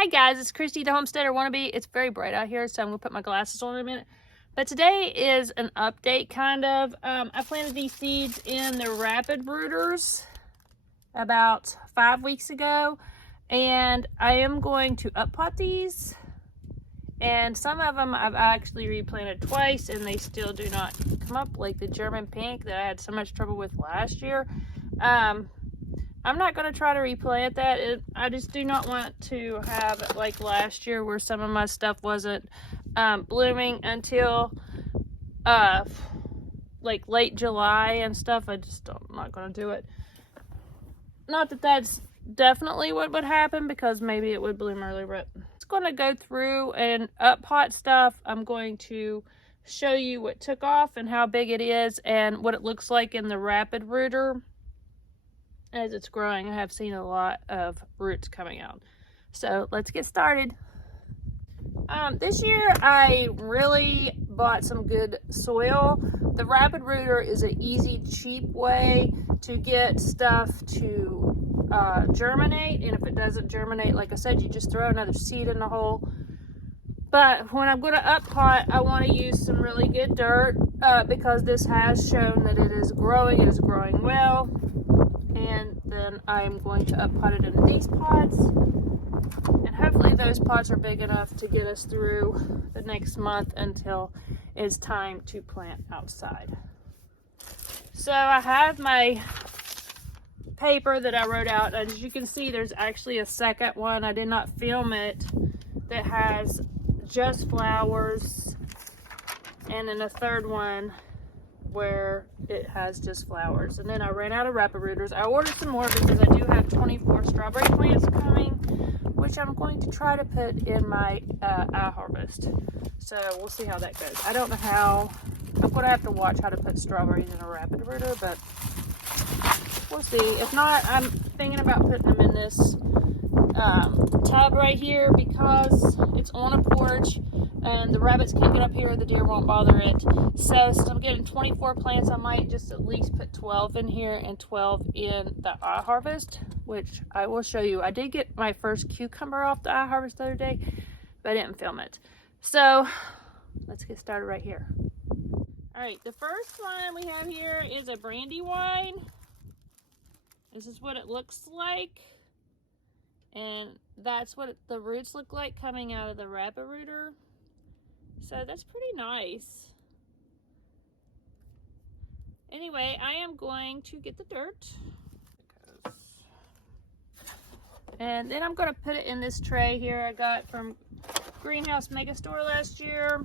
Hi guys, it's Christy the Homesteader Wannabe. It's very bright out here, so I'm gonna put my glasses on in a minute. But today is an update, kind of. I planted these seeds in the Rapid Rooters about 5 weeks ago, and I am going to up-pot these. And some of them I've actually replanted twice, and they still do not come up, like the German pink that I had so much trouble with last year. I'm not going to try to replant that. I just do not want to have it like last year where some of my stuff wasn't blooming until like late July and stuff. I'm not going to do it. Not that that's definitely what would happen, because maybe it would bloom earlier, but it's going to go through and up pot stuff. I'm going to show you what took off and how big it is and what it looks like in the Rapid Rooter as it's growing. I have seen a lot of roots coming out. So let's get started. This year I really bought some good soil. The Rapid Rooter is an easy, cheap way to get stuff to germinate, and if it doesn't germinate, like I said, you just throw another seed in the hole. But when I'm going to up pot, I want to use some really good dirt because this has shown that it is growing well. And then I'm going to up pot it into these pots, and hopefully those pots are big enough to get us through the next month until it's time to plant outside. So I have my paper that I wrote out. As you can see, there's actually a second one, I did not film it, that has just flowers, and then a third one where it has just flowers. And then I ran out of Rapid Rooters. I ordered some more because I do have 24 strawberry plants coming, which I'm going to try to put in my iHarvest. So we'll see how that goes. I don't know how. I'm going to have to watch how to put strawberries in a Rapid Rooter, but we'll see. If not, I'm thinking about putting them in this tub right here because it's on a porch and the rabbits can't get up here, the deer won't bother it. So since I'm getting 24 plants, I might just at least put 12 in here and 12 in the iHarvest, which I will show you. I did get my first cucumber off the iHarvest the other day, but I didn't film it. So let's get started right here. All right, the first one we have here is a Brandywine. This is what it looks like. And that's what the roots look like coming out of the Rapid Rooter. So that's pretty nice. Anyway, I am going to get the dirt. And then I'm going to put it in this tray here I got from Greenhouse Megastore last year.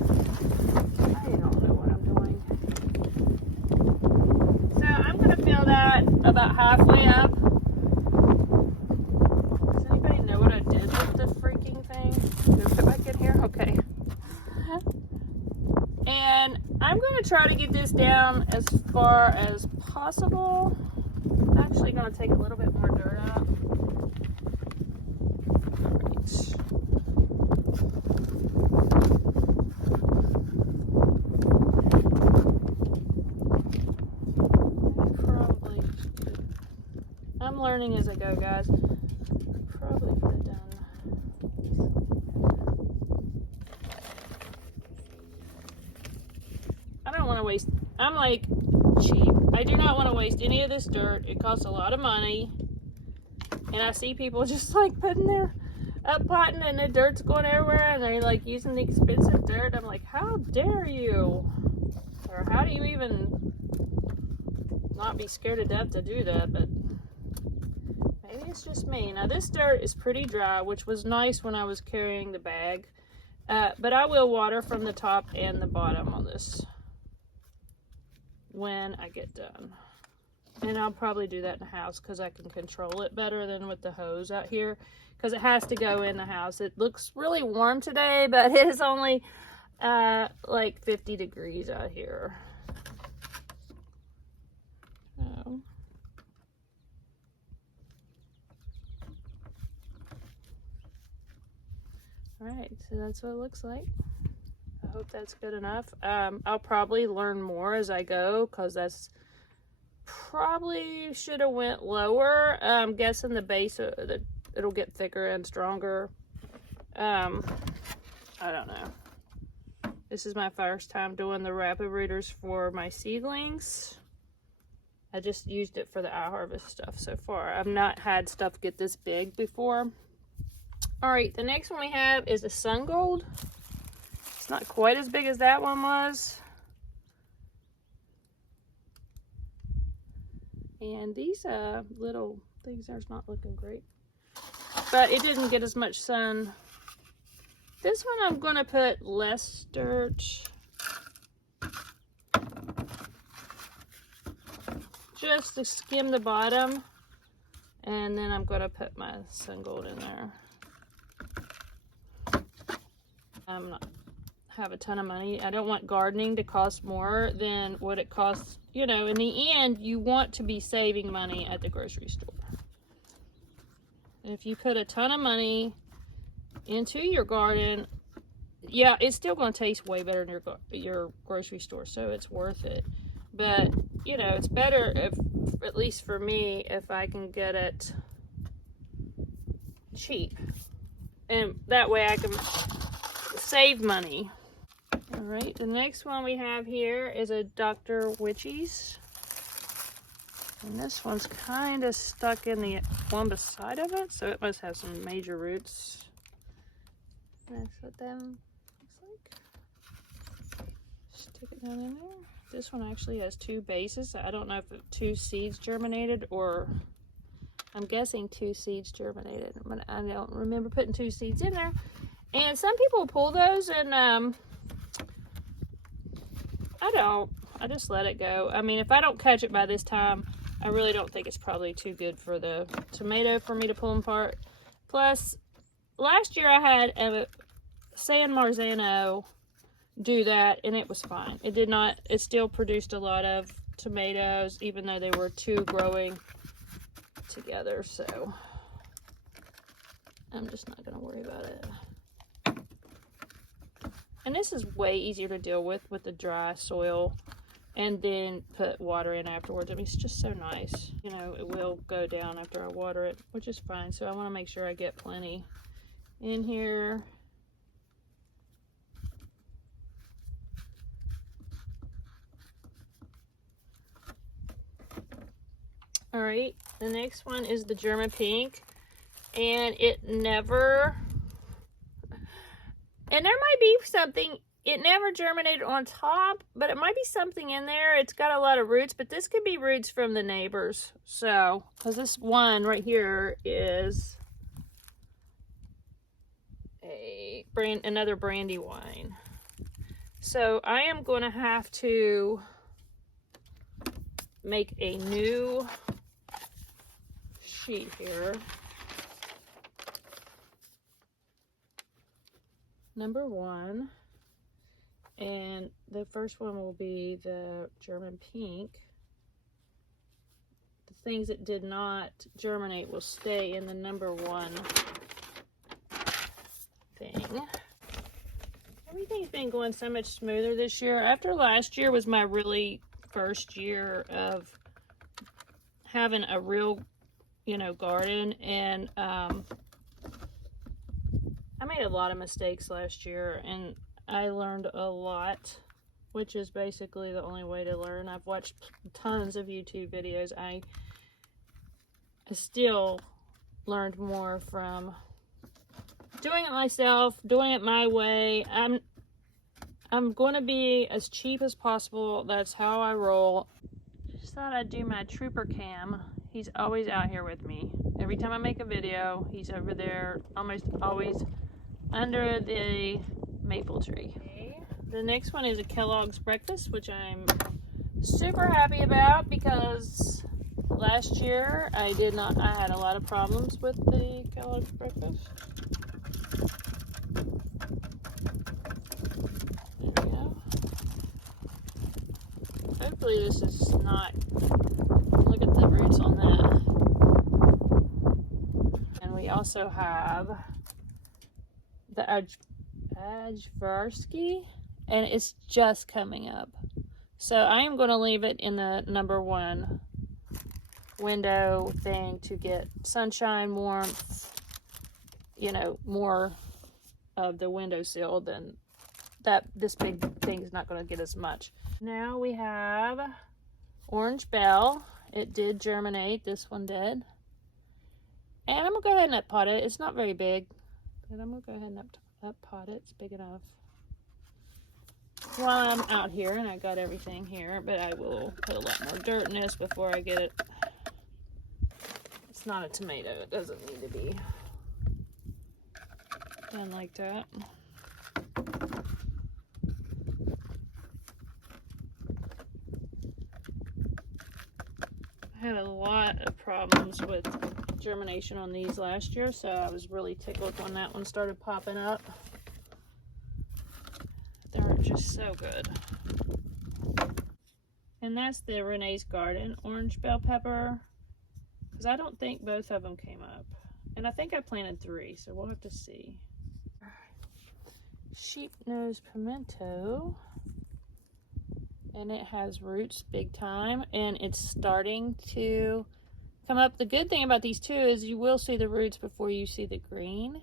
I don't know what I'm doing. So I'm going to fill that about halfway up. Does anybody know what I did with the freaking thing? Did I put it back in here? Okay. And I'm going to try to get this down as far as possible. I'm actually going to take a little bit more dirt out. Probably. I'm learning as I go, guys. Probably put it down. I don't want to waste. I'm like cheap. I do not want to waste any of this dirt. It costs a lot of money. And I see people just like putting their up potting and the dirt's going everywhere and they're like using the expensive dirt. I'm like, how dare you? Or how do you even not be scared to death to do that? But maybe it's just me. Now this dirt is pretty dry, which was nice when I was carrying the bag. But I will water from the top and the bottom on this when I get done. And I'll probably do that in the house because I can control it better than with the hose out here, because it has to go in the house. It looks really warm today, but it is only like 50 degrees out here. Alright, so that's what it looks like. I hope that's good enough. I'll probably learn more as I go, because that's probably should have went lower. I'm guessing the base, that it'll get thicker and stronger. I don't know. This is my first time doing the rapid rooters for my seedlings. I just used it for the iHarvest stuff so far. I've not had stuff get this big before. All right, the next one we have is a Sun Gold. It's not quite as big as that one was. And these little things are not looking great. But it didn't get as much sun. This one I'm gonna put less dirt. Just to skim the bottom. And then I'm gonna put my Sun Gold in there. I'm not have a ton of money. I don't want gardening to cost more than what it costs. You know, in the end, you want to be saving money at the grocery store. And if you put a ton of money into your garden, yeah, it's still going to taste way better than your grocery store, so it's worth it. But, you know, it's better, if, at least for me, if I can get it cheap. And that way I can save money. All right, the next one we have here is a Dr. Witchy's. And this one's kind of stuck in the one beside of it, so it must have some major roots. That's what that looks like. Stick it down in there. This one actually has two bases. I don't know if two seeds germinated, or I'm guessing two seeds germinated. But I don't remember putting two seeds in there. And some people pull those, and I don't. I just let it go. I mean, if I don't catch it by this time, I really don't think it's probably too good for the tomato for me to pull them apart. Plus, last year I had a San Marzano do that, and it was fine. It did not, it still produced a lot of tomatoes, even though they were two growing together, so I'm just not gonna worry about it. And this is way easier to deal with the dry soil, and then put water in afterwards. I mean, it's just so nice. You know, it will go down after I water it, which is fine. So I want to make sure I get plenty in here. All right, the next one is the German Pink, and it never, and there might be something, it never germinated on top, but it might be something in there. It's got a lot of roots, but this could be roots from the neighbors. So, because this one right here is another Brandywine. So I am going to have to make a new sheet here. Number 1. And the first one will be the German Pink. The things that did not germinate will stay in the number 1 thing. Everything's been going so much smoother this year. After last year was my really first year of having a real, you know, garden, and I made a lot of mistakes last year, and I learned a lot, which is basically the only way to learn. I've watched tons of YouTube videos. I still learned more from doing it myself, doing it my way. I'm going to be as cheap as possible. That's how I roll. Just thought I'd do my trooper cam. He's always out here with me. Every time I make a video, he's over there, almost always under the maple tree. Okay. The next one is a Kellogg's Breakfast, which I'm super happy about because last year I had a lot of problems with the Kellogg's Breakfast. There we go. Hopefully this is not, look at the roots on that. And we also have the Ajvarski, and it's just coming up. So I am going to leave it in the number 1 window thing to get sunshine, warmth, you know, more of the windowsill, then this big thing is not going to get as much. Now we have orange bell. It did germinate. This one did. And I'm going to go ahead and up pot it. It's not very big, but I'm going to go ahead and up pot it. It's big enough. While I'm out here, and I got everything here, but I will put a lot more dirt in this before I get it. It's not a tomato. It doesn't need to be done like that. I had a lot of problems with germination on these last year, so I was really tickled when that one started popping up. They were just so good. And that's the Renee's Garden orange bell pepper, because I don't think both of them came up. And I think I planted 3, so we'll have to see. Sheep nose pimento. And it has roots big time, and it's starting to come up. The good thing about these two is you will see the roots before you see the green.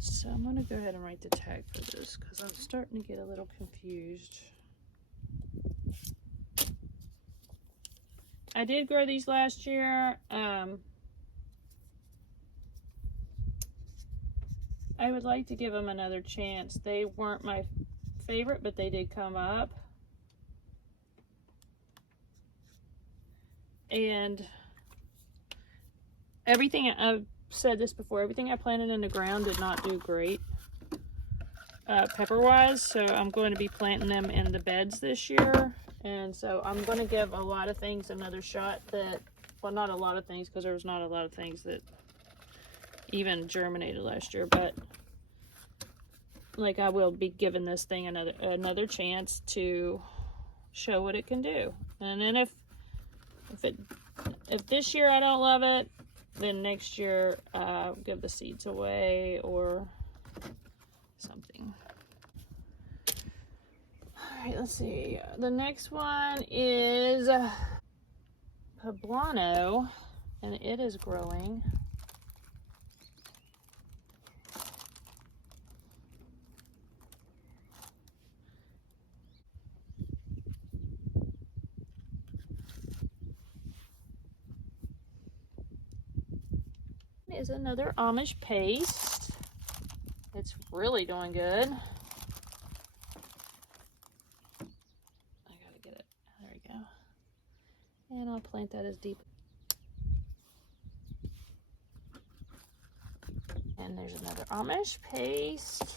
So I'm going to go ahead and write the tag for this because I'm starting to get a little confused. I did grow these last year. I would like to give them another chance. They weren't my favorite, but they did come up. And everything, I've said this before, everything I planted in the ground did not do great pepper-wise, so I'm going to be planting them in the beds this year. And so I'm going to give a lot of things another shot that, well, not a lot of things, because there was not a lot of things that even germinated last year, but like I will be giving this thing another chance to show what it can do. And then if this year I don't love it, then next year I'll give the seeds away or something. All right, let's see. The next one is Poblano, and it is growing. Is another Amish paste. It's really doing good. I gotta get it. There we go. And I'll plant that as deep. And there's another Amish paste.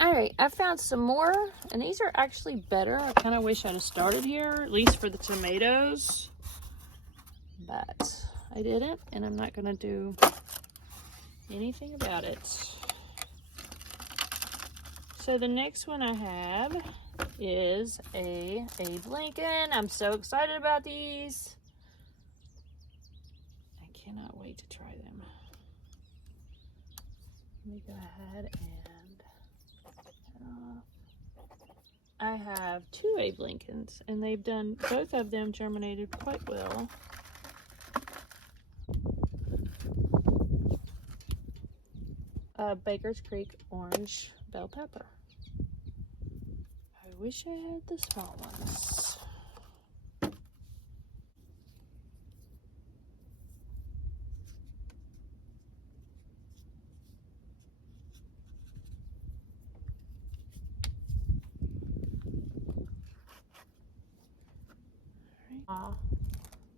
Alright, I found some more, and these are actually better. I kind of wish I'd have started here, at least for the tomatoes. But I didn't, and I'm not going to do anything about it. So the next one I have is Abe Lincoln. I'm so excited about these. I cannot wait to try them. Let me go ahead and I have 2 Abe Lincolns, and they've done, both of them germinated quite well. Baker's Creek orange bell pepper. I wish I had the small ones.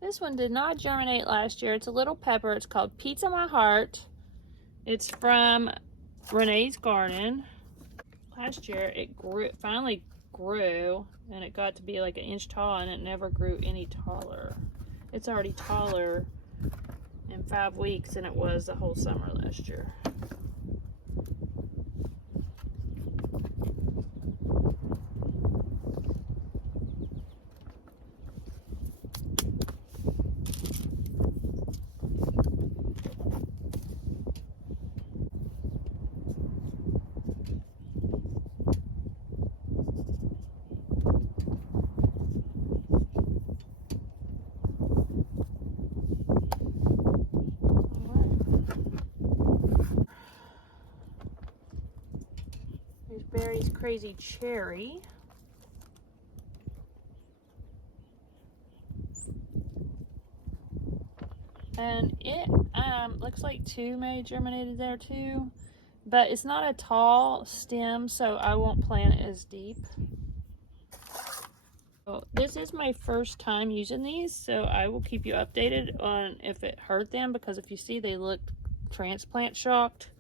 This one did not germinate last year. It's a little pepper. It's called Pizza My Heart. It's from Renee's Garden. Last year it finally grew, and it got to be like 1 inch tall, and it never grew any taller. It's already taller in 5 weeks than it was the whole summer last year. Chinese Crazy Cherry. And it looks like 2 may have germinated there too, but it's not a tall stem, so I won't plant it as deep. So this is my first time using these, so I will keep you updated on if it hurt them, because if you see they look transplant shocked.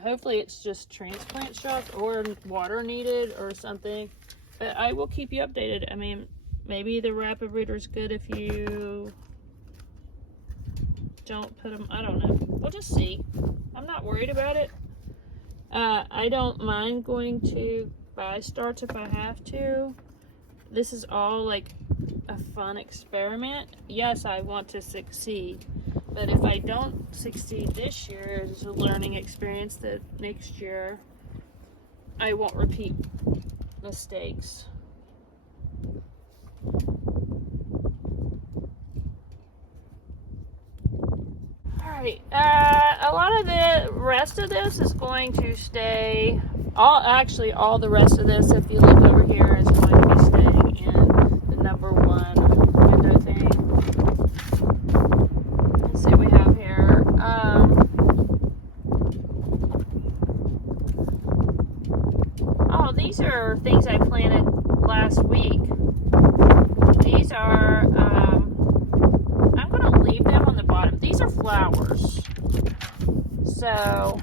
Hopefully it's just transplant shocked or water needed or something, but I will keep you updated. I mean, maybe the rapid rooter is good if you don't put them, I don't know, we'll just see. I'm not worried about it. I don't mind going to buy starts if I have to. This is all like a fun experiment. Yes, I want to succeed, but if I don't succeed this year, it's a learning experience that next year I won't repeat mistakes. Alright, a lot of the rest of this is going to stay, all the rest of this, if you look over here, is going to be staying in the number 1 window thing. Let's see what we have here. Oh, these are things I planted last week. These are, I'm going to leave them on the bottom. These are flowers. So,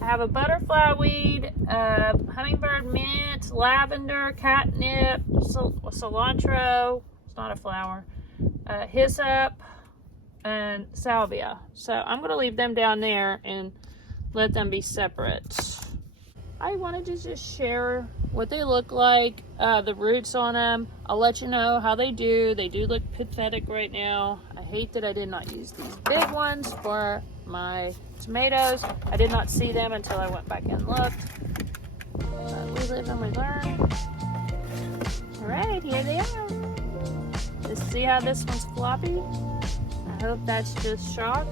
I have a butterfly weed, hummingbird mint, lavender, catnip, cilantro, it's not a flower, hyssop, and salvia. So, I'm going to leave them down there and let them be separate. I wanted to just share what they look like, the roots on them. I'll let you know how they do. They do look pathetic right now. I hate that I did not use these big ones for my tomatoes. I did not see them until I went back and looked. But we live and we learn. All right, here they are. Just see how this one's floppy? I hope that's just shock.